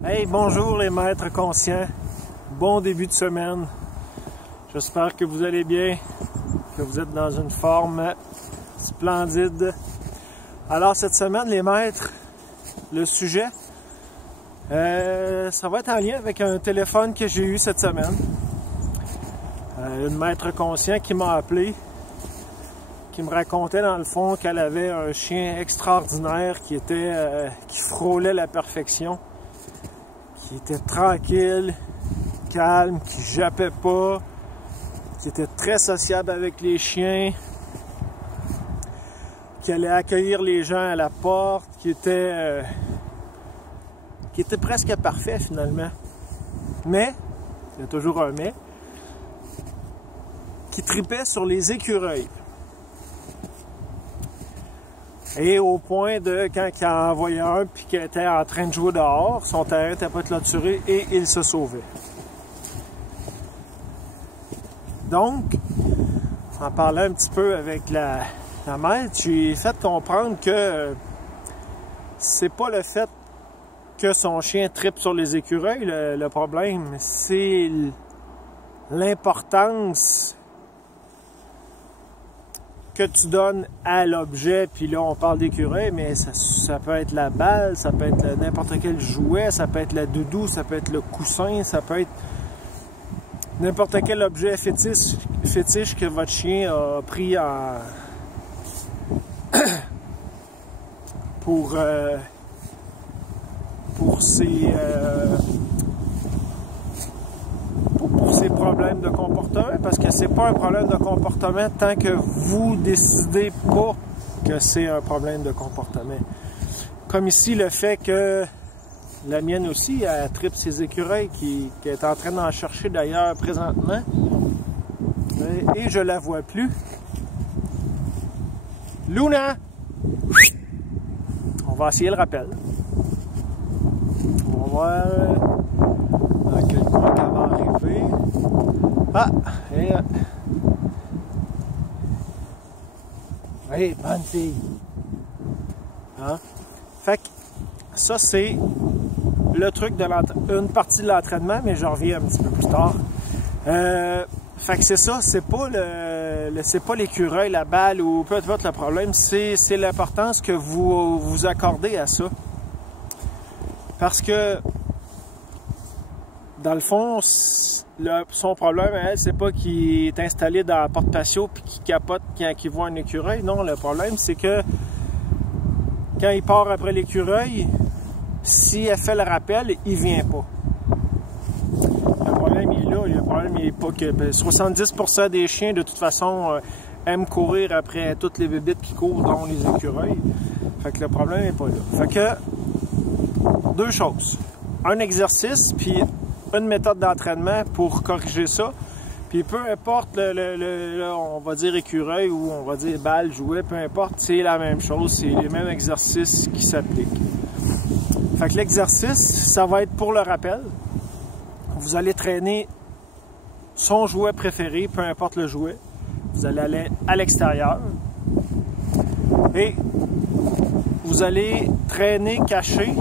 Hey, bonjour les maîtres conscients. Bon début de semaine. J'espère que vous allez bien, que vous êtes dans une forme splendide. Alors cette semaine, les maîtres, le sujet, ça va être en lien avec un téléphone que j'ai eu cette semaine. Une maître conscient qui m'a appelé, qui me racontait dans le fond qu'elle avait un chien extraordinaire qui frôlait la perfection, qui était tranquille, calme, qui jappait pas, qui était très sociable avec les chiens, qui allait accueillir les gens à la porte, qui était presque parfait finalement. Mais, il y a toujours un mais, qui tripait sur les écureuils. Et au point de, quand il en envoyait un puis qu'il était en train de jouer dehors, son terrain n'était pas clôturé et il se sauvait. Donc, en parlant un petit peu avec la maître, j'ai fait comprendre que c'est pas le fait que son chien tripe sur les écureuils, le problème, c'est l'importance que tu donnes à l'objet, puis là on parle d'écureuil, mais ça peut être la balle, ça peut être n'importe quel jouet, ça peut être la doudou, ça peut être le coussin, ça peut être n'importe quel objet fétiche que votre chien a pris pour ses problèmes de comportement, parce que c'est pas un problème de comportement tant que vous décidez pas que c'est un problème de comportement. Comme ici, le fait que la mienne aussi, elle tripe ses écureuils, qui est en train d'en chercher d'ailleurs présentement, et je la vois plus. Luna! On va essayer le rappel. On va voir à quel point elle va arriver. Ah! Hey, bonne fille! Hein? Fait que ça, c'est le truc de une partie de l'entraînement, mais je reviens un petit peu plus tard. Fait que c'est ça, c'est pas l'écureuil, la balle ou peu importe le problème, c'est l'importance que vous accordez à ça. Parce que dans le fond, son problème, elle, c'est pas qu'il est installé dans la porte patio puis qu'il capote quand il voit un écureuil. Non, le problème, c'est que quand il part après l'écureuil, si elle fait le rappel, il vient pas. Le problème, il est là. Le problème, il est pas que 70% des chiens, de toute façon, aiment courir après toutes les bébites qui courent, dont les écureuils. Fait que le problème n'est pas là. Fait que, deux choses. Un exercice, puis une méthode d'entraînement pour corriger ça. Puis peu importe on va dire écureuil ou on va dire balle, jouet, peu importe, c'est la même chose, c'est les mêmes exercices qui s'appliquent. Fait que l'exercice, ça va être pour le rappel. Vous allez traîner son jouet préféré, peu importe le jouet. Vous allez aller à l'extérieur. Et vous allez traîner caché,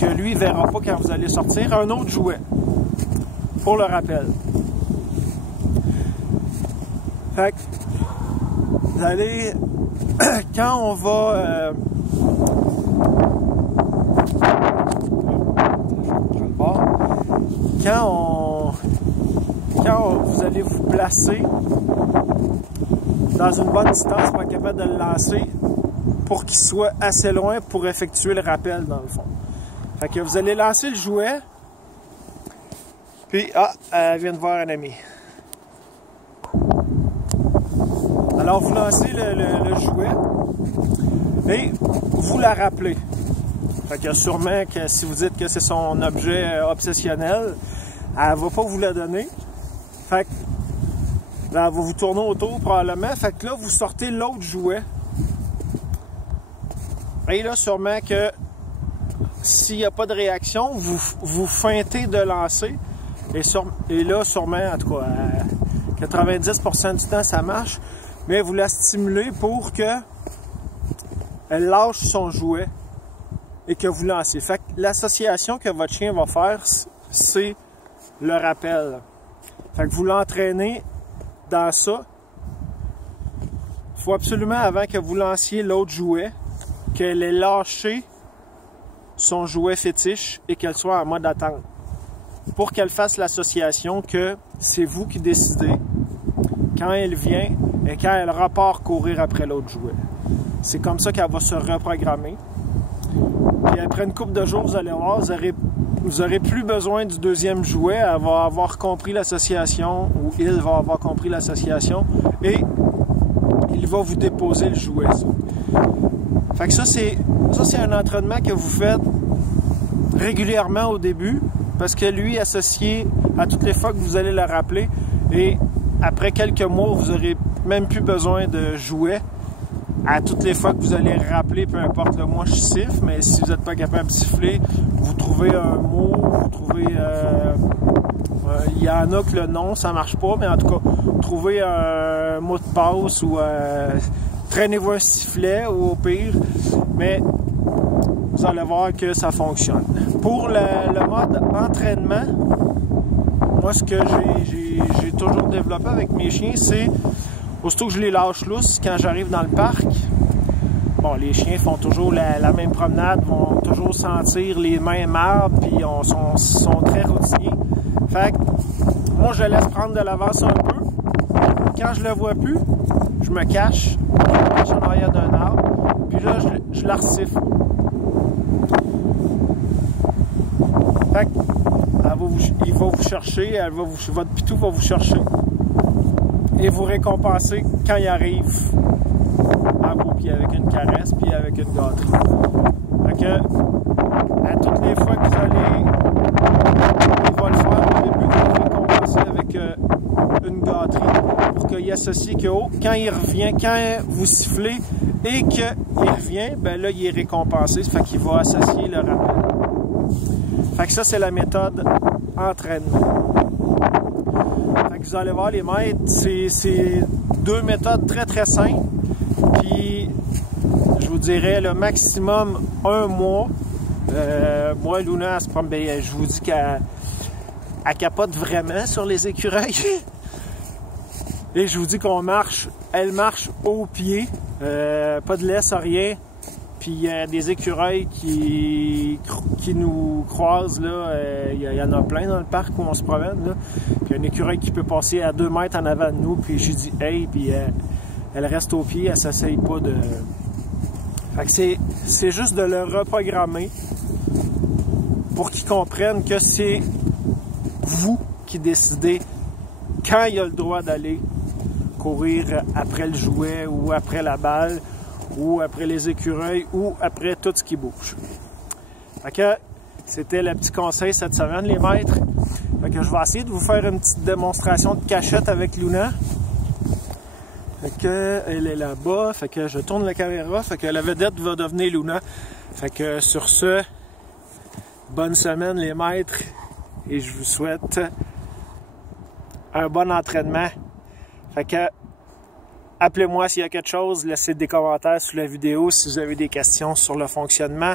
que lui ne verra pas quand vous allez sortir, un autre jouet. Pour le rappel. Fait que vous allez, quand on va quand vous allez vous placer dans une bonne distance pour être capable de le lancer pour qu'il soit assez loin pour effectuer le rappel dans le fond. Fait que vous allez lancer le jouet. Puis, elle vient de voir un ami. Alors, vous lancez le jouet et vous la rappelez. Fait que sûrement que si vous dites que c'est son objet obsessionnel, elle va pas vous la donner. Fait que, elle va vous tourner autour probablement. Fait que là, vous sortez l'autre jouet. Et là, sûrement que s'il n'y a pas de réaction, vous feintez de lancer. Et là, sûrement, en tout cas, 90% du temps, ça marche. Mais vous la stimulez pour que elle lâche son jouet. et que vous lancez. Fait que l'association que votre chien va faire, c'est le rappel. Fait que vous l'entraînez dans ça. Il faut absolument, avant que vous lanciez l'autre jouet, qu'elle ait lâché son jouet fétiche et qu'elle soit en mode attente. Pour qu'elle fasse l'association que c'est vous qui décidez quand elle vient et quand elle repart courir après l'autre jouet. C'est comme ça qu'elle va se reprogrammer. Puis après une couple de jours, vous allez voir, vous aurez plus besoin du deuxième jouet. Elle va avoir compris l'association, ou il va avoir compris l'association, et il va vous déposer le jouet. Fait que ça, c'est un entraînement que vous faites régulièrement au début, parce que lui, associé à toutes les fois que vous allez le rappeler, et après quelques mois, vous n'aurez même plus besoin de jouets. À toutes les fois que vous allez rappeler, peu importe le mois, je siffle, mais si vous n'êtes pas capable de siffler, vous trouvez un mot, vous trouvez... il y en a que le nom, ça marche pas, mais en tout cas, trouvez un mot de passe ou traînez-vous un sifflet, ou au pire, mais vous allez voir que ça fonctionne. Pour le mode entraînement, moi, ce que j'ai toujours développé avec mes chiens, c'est aussitôt que je les lâche lousse, quand j'arrive dans le parc, bon, les chiens font toujours la même promenade, vont toujours sentir les mêmes arbres, puis sont très routiniers. Fait que moi, je laisse prendre de l'avance un peu. Quand je le vois plus, je me cache en arrière d'un arbre, puis là, je la resiffle. Fait que, il va vous chercher, votre pitou va vous chercher. Et vous récompenser quand il arrive à vos pieds avec une caresse puis avec une gâterie. Fait que, à toutes les fois que vous allez, il va le faire au début, vous le récompenser avec une gâterie pour qu'il associe que quand il revient, quand vous sifflez et qu'il revient, ben là, il est récompensé, fait qu'il va associer le rappel. Fait que ça, c'est la méthode entraînement. Vous allez voir les maîtres, c'est deux méthodes très très simples. Puis je vous dirais le maximum un mois. Moi, Luna, je vous dis qu'elle capote vraiment sur les écureuils. Et je vous dis elle marche au pied, pas de laisse, rien. Puis il y a des écureuils qui nous croisent, là. Il y en a plein dans le parc où on se promène, là. Puis il y a un écureuil qui peut passer à 2 mètres en avant de nous, puis j'ai dit « Hey », puis elle reste au pied, elle s'essaye pas de... Fait que c'est juste de le reprogrammer pour qu'ils comprennent que c'est vous qui décidez quand il a le droit d'aller courir après le jouet ou après la balle, ou après les écureuils, ou après tout ce qui bouge. Fait que c'était le petit conseil cette semaine, les maîtres. Fait que je vais essayer de vous faire une petite démonstration de cachette avec Luna. Fait que elle est là-bas, fait que je tourne la caméra, fait que la vedette va devenir Luna. Fait que sur ce, bonne semaine les maîtres, et je vous souhaite un bon entraînement. Fait que appelez-moi s'il y a quelque chose, laissez des commentaires sous la vidéo si vous avez des questions sur le fonctionnement.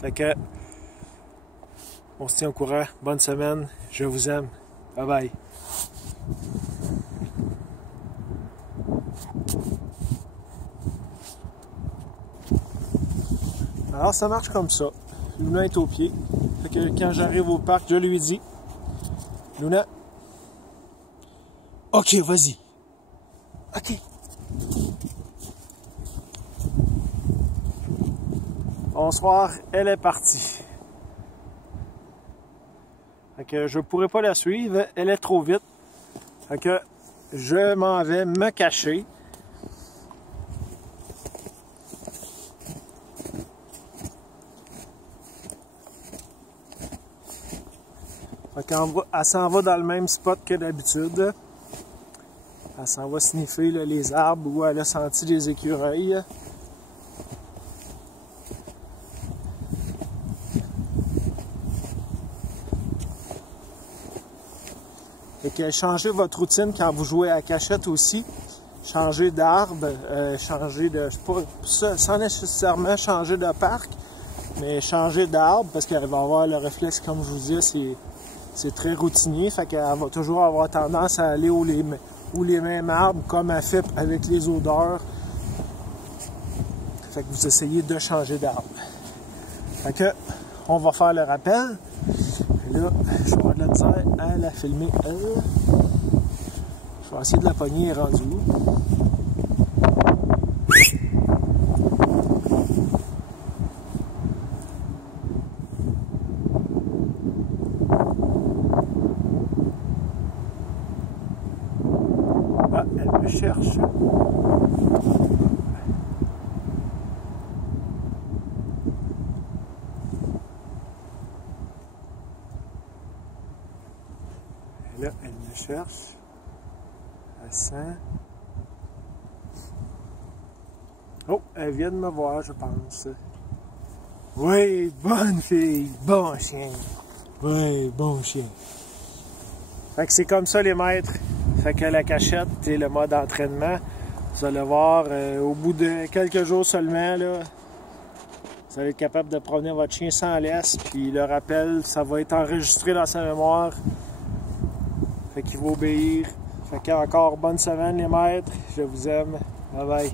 Fait que, on se tient au courant. Bonne semaine, je vous aime. Bye bye. Alors ça marche comme ça. Luna est au pied. Fait que quand j'arrive au parc, je lui dis, Luna, ok, vas-y. OK. Bonsoir, elle est partie. Fait que je ne pourrai pas la suivre, elle est trop vite. Fait que je m'en vais me cacher. Fait qu'elle s'en va dans le même spot que d'habitude. Elle s'en va sniffer là, les arbres où elle a senti les écureuils. Fait que changez votre routine quand vous jouez à cachette aussi. Changez d'arbre, changez de... sans nécessairement changer de parc, mais changer d'arbre, parce qu'elle va avoir le réflexe, comme je vous dis, c'est très routinier, fait qu'elle va toujours avoir tendance à aller où les mêmes arbres, comme elle fait avec les odeurs. Fait que vous essayez de changer d'arbre. Fait que, on va faire le rappel. Et là, je vais avoir de la misère à la filmer, elle. Je vais essayer de la pogner, elle est rendue où? Ah, elle me cherche. Et là, elle me cherche. Elle sent. Oh, elle vient de me voir, je pense. Oui, bonne fille, bon chien. Oui, bon chien. Fait que c'est comme ça les maîtres. Fait que la cachette et le mode entraînement, vous allez voir, au bout de quelques jours seulement, là, vous allez être capable de promener votre chien sans laisse. Puis le rappel, ça va être enregistré dans sa mémoire. Fait qu'il va obéir. Fait qu'encore bonne semaine les maîtres. Je vous aime. Bye bye.